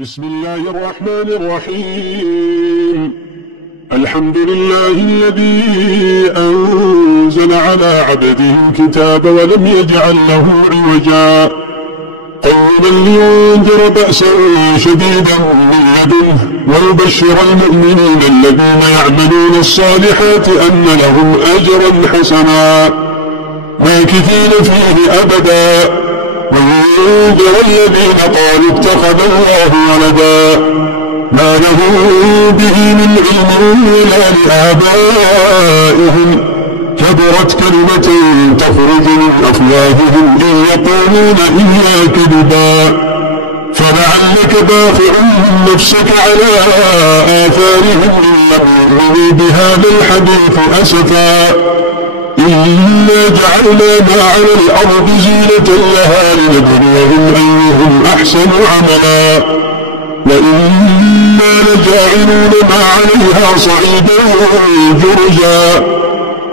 بسم الله الرحمن الرحيم. الحمد لله الذي أنزل على عبده الكتاب ولم يجعل له عوجا قيما لينذر بأسا شديدا من لدنه ويبشر المؤمنين الذين يعملون الصالحات أن لهم أجرا حسنا ماكثين فيه أبدا وينذر الذين قالوا اتخذ الله ولدا ما لهم به من علم ولا لآبائهم كبرت كلمة تخرج من أفواههم إن يقولون إلا كذبا فلعلك باخع نفسك على آثارهم إن لم يؤمنوا بهذا الحديث أسفا إنا جعلنا ما على الأرض زينة لها لنبلوهم أيهم أحسن عملا وإنا لجاعلون ما عليها صعيدا جرزا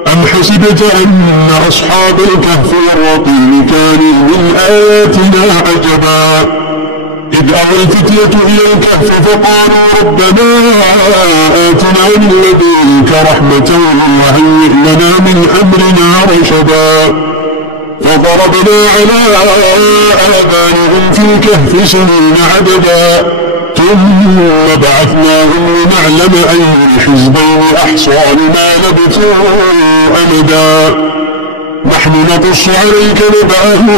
أم حسبت أن أصحاب الكهف والرقيم كانوا من آياتنا عجبا إذ أوى الفتية إلى الكهف فقالوا ربنا آتنا من لدنك رحمة وهيئ لنا من أمرنا رشدا فضربنا على آذانهم في الكهف سنين عددا ثم بعثناهم لنعلم أي الحزبين أحصى لما لبثوا أمدا نحن نقص عليك نبأهم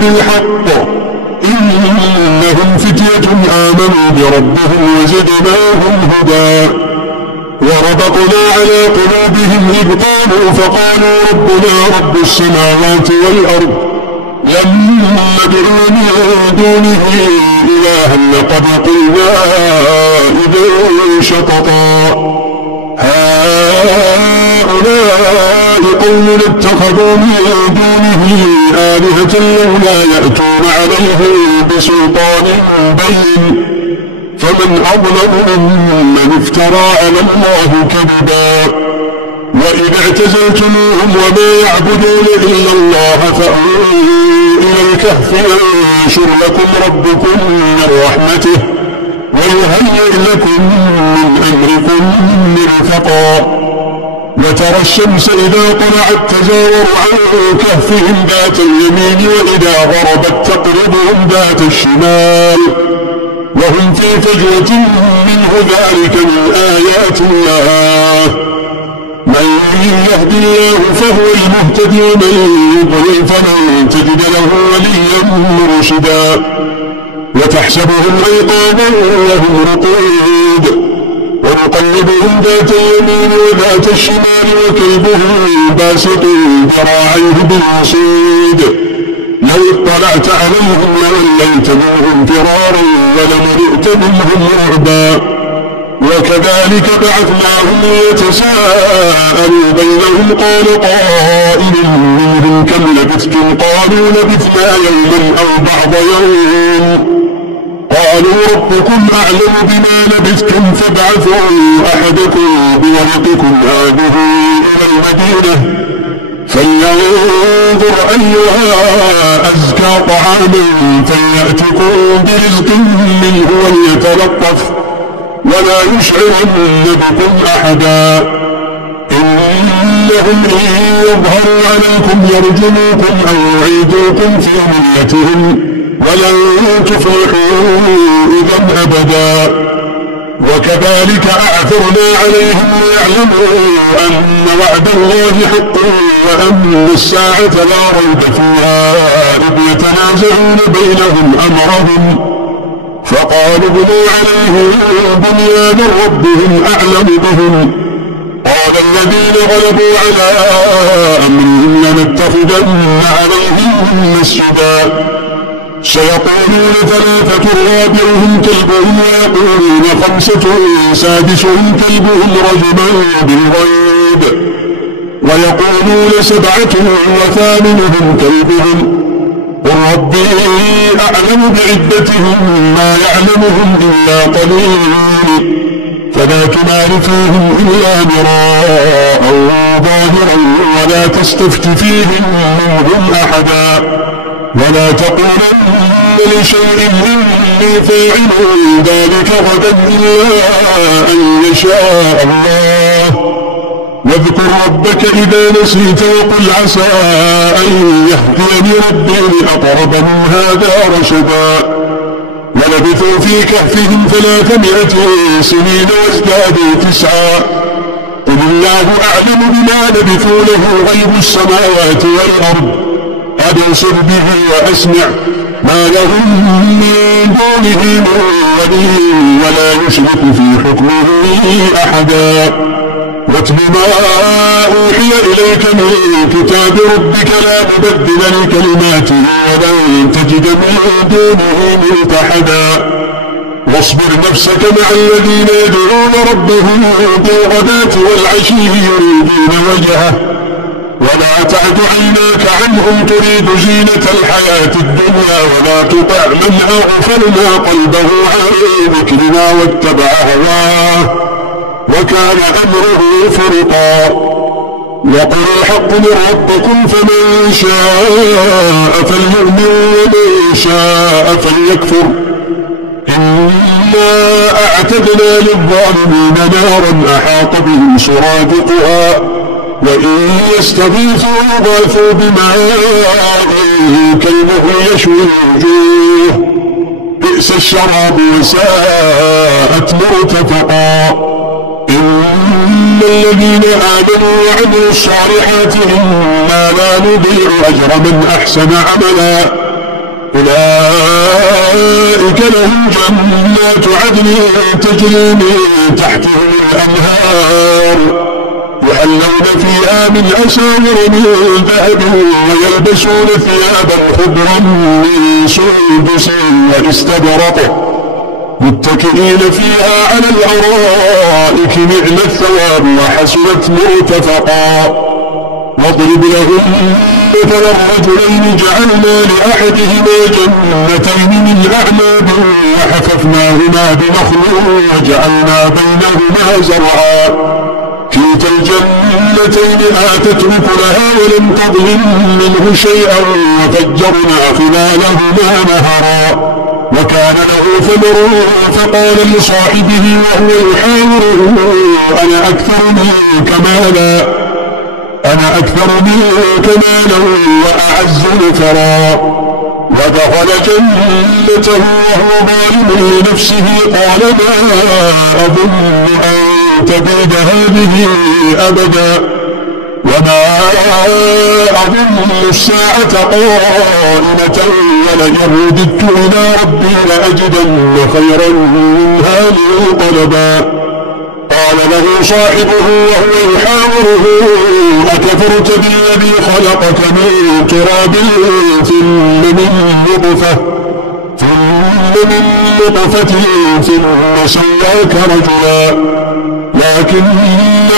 بالحق إنهم فتية آمنوا بربهم وزدناهم هدى وربطنا على قلوبهم إذ قالوا فقالوا ربنا رب السماوات والأرض لن ندعو من دونه إلها لقد قلنا إذا شططا هؤلاء قوم اتخذوا من دونه آلهة لولا يأتون عليهم بسلطان بين فمن أظلم ممن افترى على الله كذبا وإذا اعتزلتموهم وما يعبدون إلا الله فأووا إلى الكهف ينشر لكم ربكم من رحمته ويهيئ لكم من أمركم مرفقا وترى الشمس إذا طلعت تزاور عن كهفهم ذات اليمين وإذا غربت تقرضهم ذات الشمال وهم في فجوة منه ذلك من آيات الله من يهد الله فهو المهتدي ومن يضلل فلن تجد له وليا مرشدا وتحسبهم أيقاظا وهم رقود ونقلبهم ذات اليمين وذات الشمال وكلبهم باسط ذراعيه بالوصيد لو اطلعت عليهم لوليت منهم فرارا ولملئت منهم رعبا وكذلك بعثناهم ليتساءلوا بينهم قال قائل منهم كم لبثتم قالوا لبثنا يوما أو بعض يوم قالوا ربكم أعلم بما لبثتم فابعثوا أحدكم بورقكم هذه إلى المدينة فلينظر أيها أزكى طعاما فليأتكم برزق منه وليتلطف ولا يشعرن بكم أحدا إنهم إن يظهروا عليكم يرجموكم أو يعيدوكم في ملتهم ولن تفلحوا إذا أبدا وكذلك أعثرنا عليهم ليعلموا أن وعد الله حق وأن الساعة لا ريب فيها إذ يتنازعون بينهم أمرهم فقالوا ابنوا عليهم بنيانا ربهم أعلم بهم قال الذين غلبوا على أمرهم لنتخذن عليهم مسجدا سيقولون ثلاثة رابعهم كلبهم ويقولون خمسة سادسهم كلبهم رجما بالغيب ويقولون سبعة وثامنهم كلبهم قل ربي أعلم بعدتهم ما يعلمهم إلا قليل فلا تمار فيهم إلا مراء ظاهرا ولا تستفت فيهم منهم أحدا ولا تقولن لشيء إني فاعل ذلك غدا إلا أن يشاء الله. واذكر ربك إذا نسيت وقل عسى أن يهديني ربي لأقرب من هذا رشدا. ولبثوا في كهفهم 300 سنين وازدادوا 9. قل الله أعلم بما لبثوا له غيب السماوات والأرض. أبصر به وأسمع ما لهم من دونه من ولي ولا يشرك في حكمه أحدا. واتل ما أوحي إليك من كتاب ربك لا مبدل لكلماته ولن تجد من دونه ملتحدا. واصبر نفسك مع الذين يدعون ربهم بالغداة والعشي يريدون وجهه ولا تعد عيناك عنهم تريد زينة الحياة الدنيا ولا تطع من أغفلنا قلبه عن ذكرنا واتبع هواه وكان أمره فرطا. وقل الحق من ربكم فمن شاء فليؤمن ومن شاء فليكفر. إنا أعتدنا للظالمين نارا أحاط بهم سرادقها وإن يستغيثوا يغاثوا بماء كالمهل يشوي الوجوه بئس الشراب وساءت مرتفقا. إن الذين آمنوا وعملوا الصالحات إنا لا نضيع أجر من أحسن عملا. أولئك لهم جنات عدن تجري من تحتهم الأنهار يحلون فيها من أساور من ذهب ويلبسون ثيابا خضرا من سندس واستبرق متكئين فيها على الأرائك نعم الثواب وحسنت مرتفقا. واضرب لهم مثلا الرجلين جعلنا لأحدهما جنتين من أعناب وحففناهما بنخل وجعلنا بينهما زرعا كلتا الجنتين آتت أكلها ولم تظلم منه شيئا وفجرنا خلالهما نهرا. وكان له ثمر فقال لصاحبه وهو يحاوره أنا أكثر منك مالا وأعز نفرا. ودخل جنته وهو ظالم لنفسه قال ما أظن أن تبيد هذه أبدا وما أظن الساعة قائمة ولئن رددت إلى ربي لأجدن خيرا منها منقلبا. قال له صاحبه وهو يحاوره أكفرت بالذي خلقك من تراب ثم من نطفة ثم سواك رجلا لكن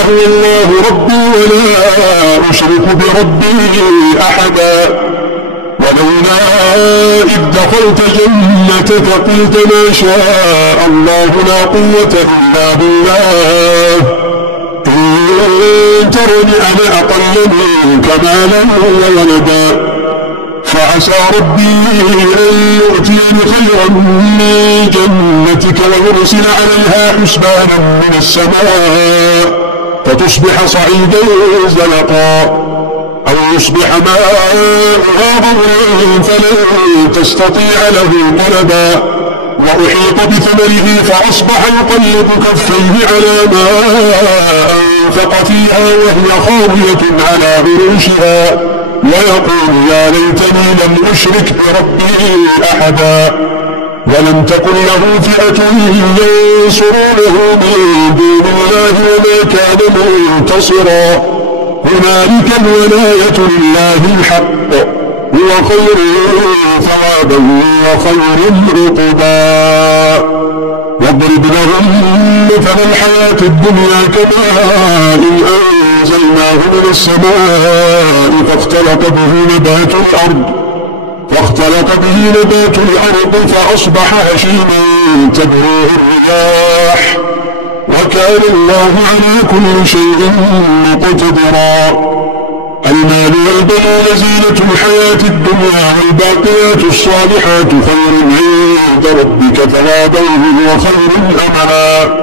هو الله ربي ولا أشرك بربي أحدا. ولولا إذ دخلت جنتك قلت ما شاء الله لا قوة إلا بالله إن ترني أنا أقل منك مالا وولدا فعسى ربي أن يؤتيني خيرا من جنتك ويرسل عليها حسبانا من السماء فتصبح صعيدا زلقا أو يصبح ماؤها غورا فلن تستطيع له طلبا. وأحيط بثمره فأصبح يقلب كفيه على ما أنفق فيها وهي خاوية على عروشها ويقول يا ليتني لم أشرك بربي أحدا. ولم تكن له فئة ينصرونه من دون الله وما كان منتصرا. هنالك الولاية لله الحق هو خير ثوابا وخير عقبا. واضرب لهم مثل الحياة الدنيا كماء أنزلناه من السماء فاختلط به نبات الأرض فأصبح هشيما تذروه الرياح وكان الله على كل شيء مقتدرا. المال والبنون زينة الحياة الدنيا والباقيات الصالحات خير عند ربك ثوابا وخير أملا.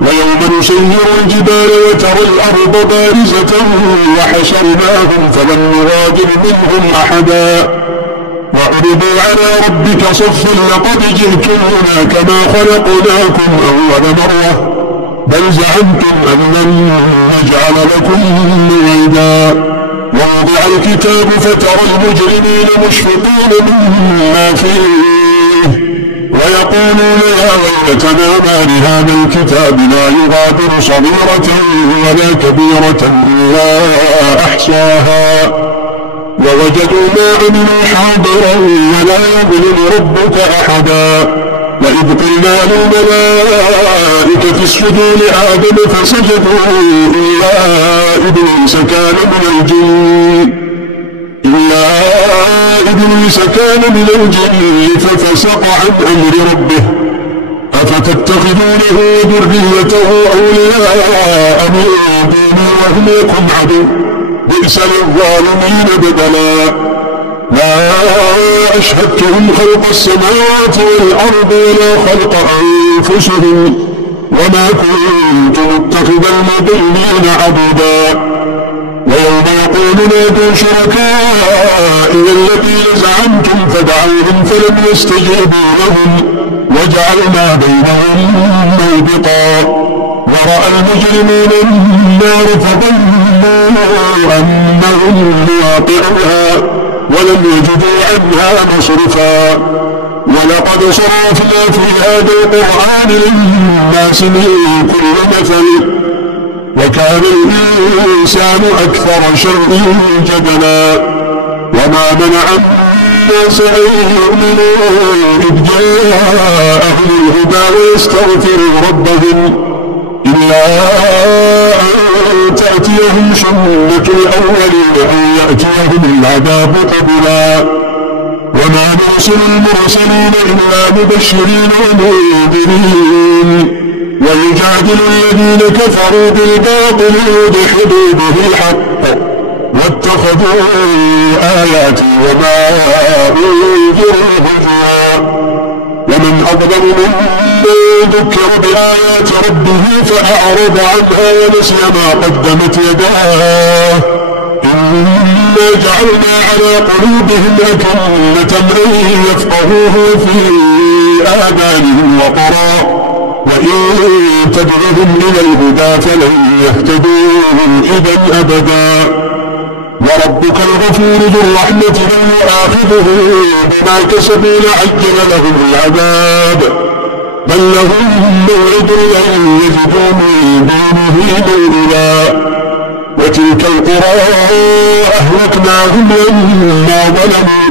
ويوم نسير الجبال وترى الأرض بارزة وحشرناهم فلم نغادر منهم أحدا وعرضوا على ربك صفا لقد جئتمونا كما خلقناكم أول مرة بل زعمتم أن لن نجعل لكم موعدا. ووضع الكتاب فترى المجرمين مشفقين مما فيه ويقولون يا ويلتنا ما لهذا الكتاب لا يغادر صغيرة ولا كبيرة إلا أحصاها ووجدوا ما عملوا حاضرا ولا يظلم ربك أحدا. وإذ قلنا للملائكة اسجدوا لآدم فسجدوا إلا إبليس كان من الجن ففسق عن أمر ربه أفتتخذونه وذريته أولياء من دوني وهم لكم عدو بئس للظالمين بدلا. ما أشهدتهم خلق السماوات والأرض ولا خلق أنفسهم وما كنت متخذ المضلين عضدا. ويوم يقول نادوا شركائي الذين زعمتم فدعوهم فلم يستجيبوا لهم وجعلنا بينهم موبقا. ورأى المجرمون النار فظنوا أنهم مواقعها ولم يجدوا عنها مصرفا. ولقد صرفنا في هذا القرآن للناس من كل مثل وكان الإنسان أكثر شيء جدلا. وما منع الناس أن يؤمنوا إذ جاءهم الهدى ويستغفروا ربهم إلا أن تأتيهم سنة الأولين أو يأتيهم العذاب قبلا. وما نرسل المرسلين إلا مبشرين ومنذرين ويجادل الذين كفروا بالباطل ليدحضوا به الحق واتخذوا آياتي وما أنذروا هزوا. ومن أظلم ممن ذكر بآيات ربه فأعرض عنها ونسي ما قدمت يداه إنا جعلنا على قلوبهم أكنة أن يفقهوه في آذانهم وقرا وإن تدعهم إلى الهدى فلن يهتدوا إذا أبدا. وربك الغفور ذو الرحمة لن يؤاخذهم بما كسبوا لعجل لهم العذاب بل لهم موعد لن يجدوا من دونه موئلا. وتلك القرى أهلكناهم لما ظلموا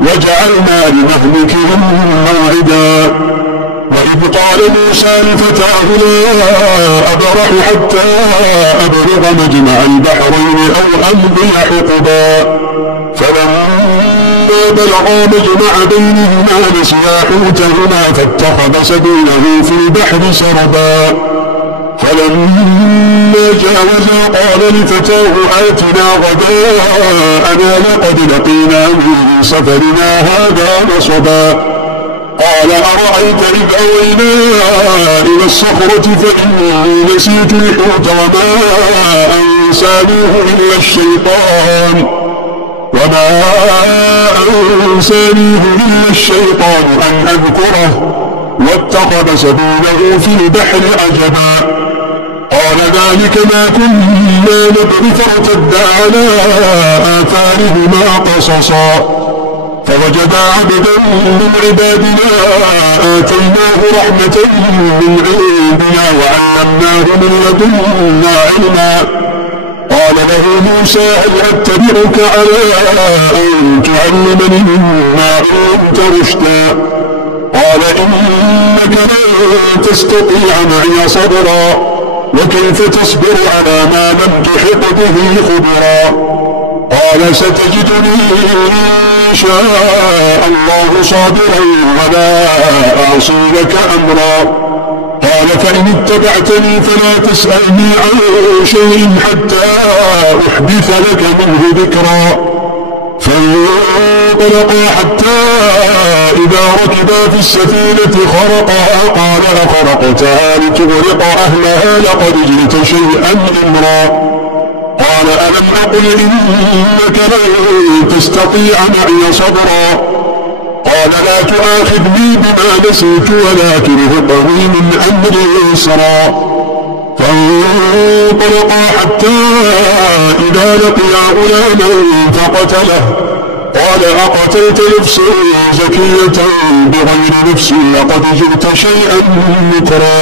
وجعلنا لمهلكهم موعدا. وإذ قال موسى لفتاه لا أبرح حتى أبلغ مجمع البحرين أو أمضي حقبا فلما بلغا مجمع بينهما نسيا حوتهما فاتخذ سبيله في البحر سربا. فلما جاوزا قال لفتاه آتنا غداءنا لقد لقينا من سفرنا هذا نصبا. قال أرأيت إذ أوينا إلى الصخرة فإني نسيت الحوت وما أنسانيه إلا الشيطان أن أذكره واتخذ سبيله في البحر عجبا. قال ذلك ما كنا نبغي فارتدا على آثارهما قصصا. فوجدا عبدا من عبادنا آتيناه رحمة من عندنا وعلمناه من لدنا علما. قال له موسى هل أتبعك على أن تعلمني مما علمت رشدا. قال إنك لن تستطيع معي صبرا وكيف تصبر على ما لم تحط به خبرا. قال ستجدني إن شاء الله صابرا ولا أعصي لك أمرا. قال قال فإن اتبعتني فلا تسألني عن شيء حتى أحدث لك منه ذكرا. فانطلقا حتى إذا ركبا في السفينة خرقها قال أخرقتها لتغرق أهلها لقد جئت شيئا إمرا. قال ألم أقل إنك لن تستطيع معي صبرا. قال لا تؤاخذني بما نسيت ولا ترهقني من أمري يسرا. فانطلقا حتى إذا لقيا غلاما فقتله قال أقتلت نفسا زكية بغير نفس لقد جئت شيئا نكرا.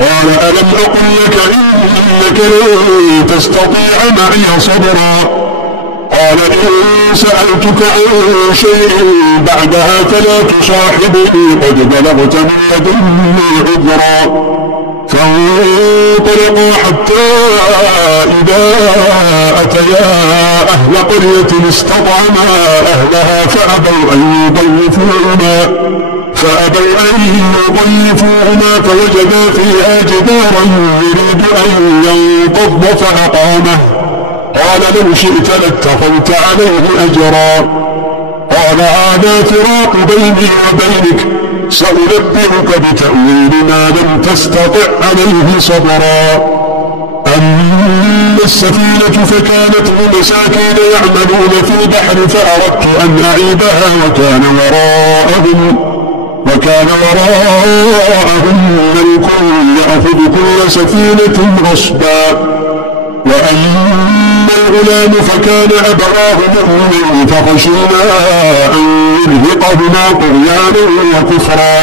قال ألم أقل لك إنك لن تستطيع معي صبرا. قال إن سألتك عن شيء بعدها فلا تصاحبني قد بلغت من لدني عذرا. فانطلقا حتى إذا أتيا أهل قرية استطعما أهلها فأبوا أن يضيفوهما فوجدا فيها جدارا يريد أن ينقض فأقامه. قال لو شئت لاتخذت عليه أجرا. قال هذا فراق بيني وبينك سأنبئك بتأويل ما لم تستطع عليه صبرا. أما السفينة فكانت لمساكين يعملون في البحر فأردت أن أعيبها وكان وراءهم ملك يأخذ كل سفينة غصبا. وأما الغلام فكان أبواه مؤمنين فخشينا أن يرهقهما طغيانا وكفرا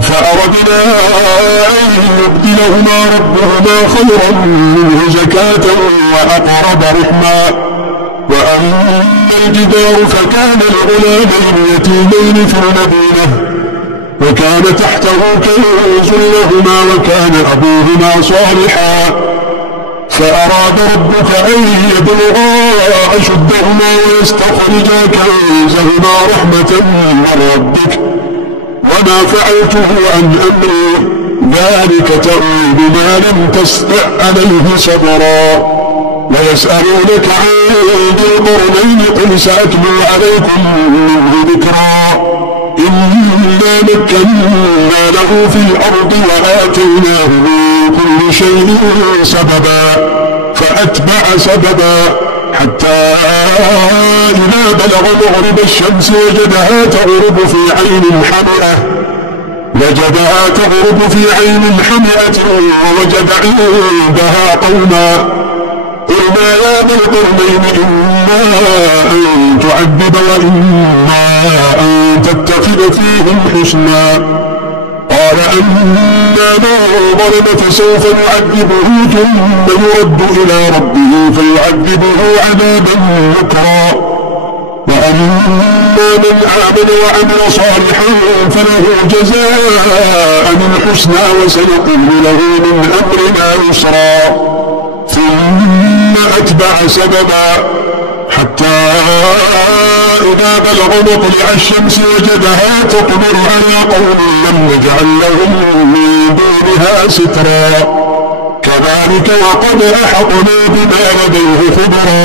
فأردنا أن يبدلهما ربهما خيرا منه زكاة وأقرب رحما. وأما الجدار فكان لغلامين يتيمين في المدينة وكان تحته كنز لهما وكان أبوهما صالحا. فأراد ربك أن يبلغا أشدهما ويستخرجا كنزهما رحمة من ربك وما فعلته عن أمري ذلك تأويل ما لم تستطع عليه صبرا. ويسألونك عن ذي القرنين قل سأتلو عليكم منه ذكرا. إنا مكنا له في الأرض وآتيناه من كل شيء سببا فأتبع سببا حتى إذا بلغ مغرب الشمس وجدها تغرب في عين حمئة ووجد عندها قوما. قلنا يا ذا القرنين إما أن تعذب وإما أن تتخذ فيهم حسنا. قال أما من ظلم فسوف نعذبه ثم يرد إلى ربه فيعذبه عذابا نكرا. وأما من آمن وعمل صالحا فله جزاء الحسنى وسنقول له من أمرنا يسرا. ثم أتبع سببا حتى إذا بلغ مطلع الشمس وجدها تقبل على قوم لم نجعل لهم من دونها سترا. كذلك وقد أحطنا بما لديه خبرا.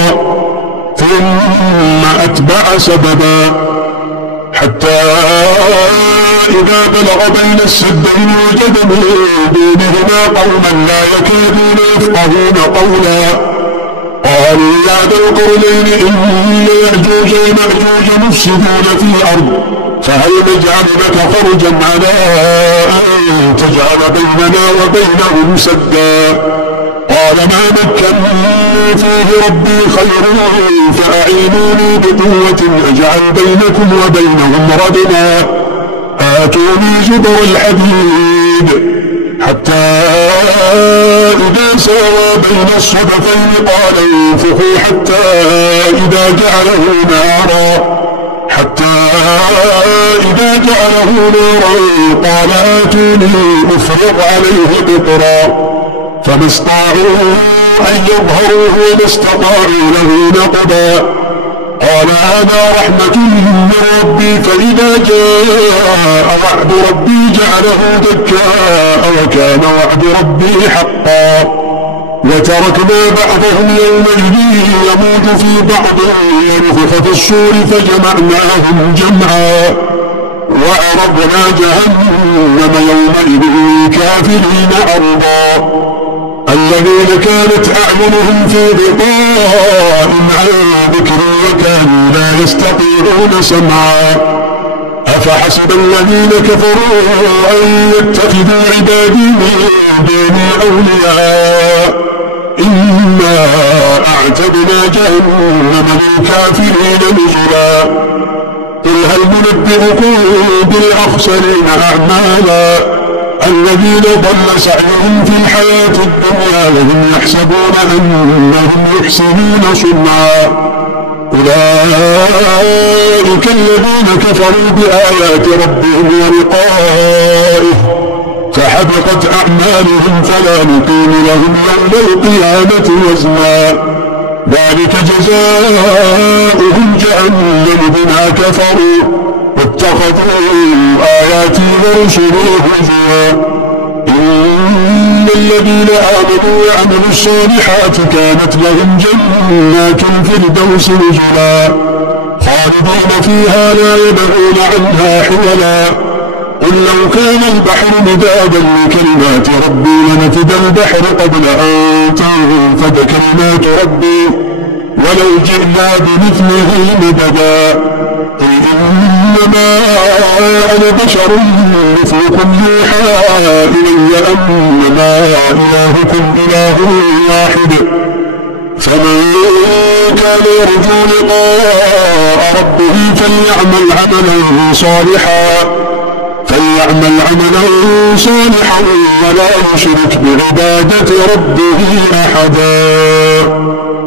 ثم أتبع سببا حتى إذا بلغ بين السدين وجد من دونهما قوما لا يكادون يفقهون قولا. قالوا يا ذا القرنين إن يأجوج ومأجوج مفسدون في الأرض فهل نجعل لك فرجا على أن تجعل بيننا وبينهم سدا. قال ما مكنني فيه ربي خير فأعينوني بقوة أجعل بينكم وبينهم ردما. آتوني زبر الحديد حتى إذا ساوى بين الصدفين قال انفخوا حتى إذا جعله نارا قال آتوني أفرغ عليه قطرا. فما استطاعوا أن يظهروه وما استطاعوا له نقبا. قال هذا رحمة من ربي فإذا جاء وعد ربي جعله دكاء وكان وعد ربي حقا وتركنا بعضهم يومئذ يموت في بعض ونفخ في الصور فجمعناهم جمعا وعرضنا جهنم يومئذ للكافرين عرضا الذين كانت أعينهم في غطاء عن ذكري وكانوا لا يستطيعون سمعا أفحسب الذين كفروا أن يتخذوا عبادي من دوني أولياء إنا أعتدنا جهنم للكافرين نزلا قل هل ننبئكم بالأخسرين أعمالا الذين ضل سعيهم في الحياة الدنيا وهم يحسبون أنهم يحسنون صنعا أولئك الذين كفروا بآيات ربهم ولقائه فحبطت أعمالهم فلا نقيم لهم يوم القيامة وزنا ذلك جزاؤهم جهنم بما كفروا واتخذوا آياتي ورسلي هزوا إن الذين آمنوا وعملوا الصالحات كانت لهم جنات الفردوس نزلا خالدين فيها لا يبغون عنها حولا قل لو كان البحر مدادا لكلمات ربي لنفد البحر قبل أن تنفد كلمات ربي ولو جئنا بمثله مددا قل إنما أنا بشر مثلكم يوحى إلي أنما إلهكم إله واحد فمن كان يرجو لقاء ربه فليعمل عملا صالحا ولا يشرك بعبادة ربه أحدا.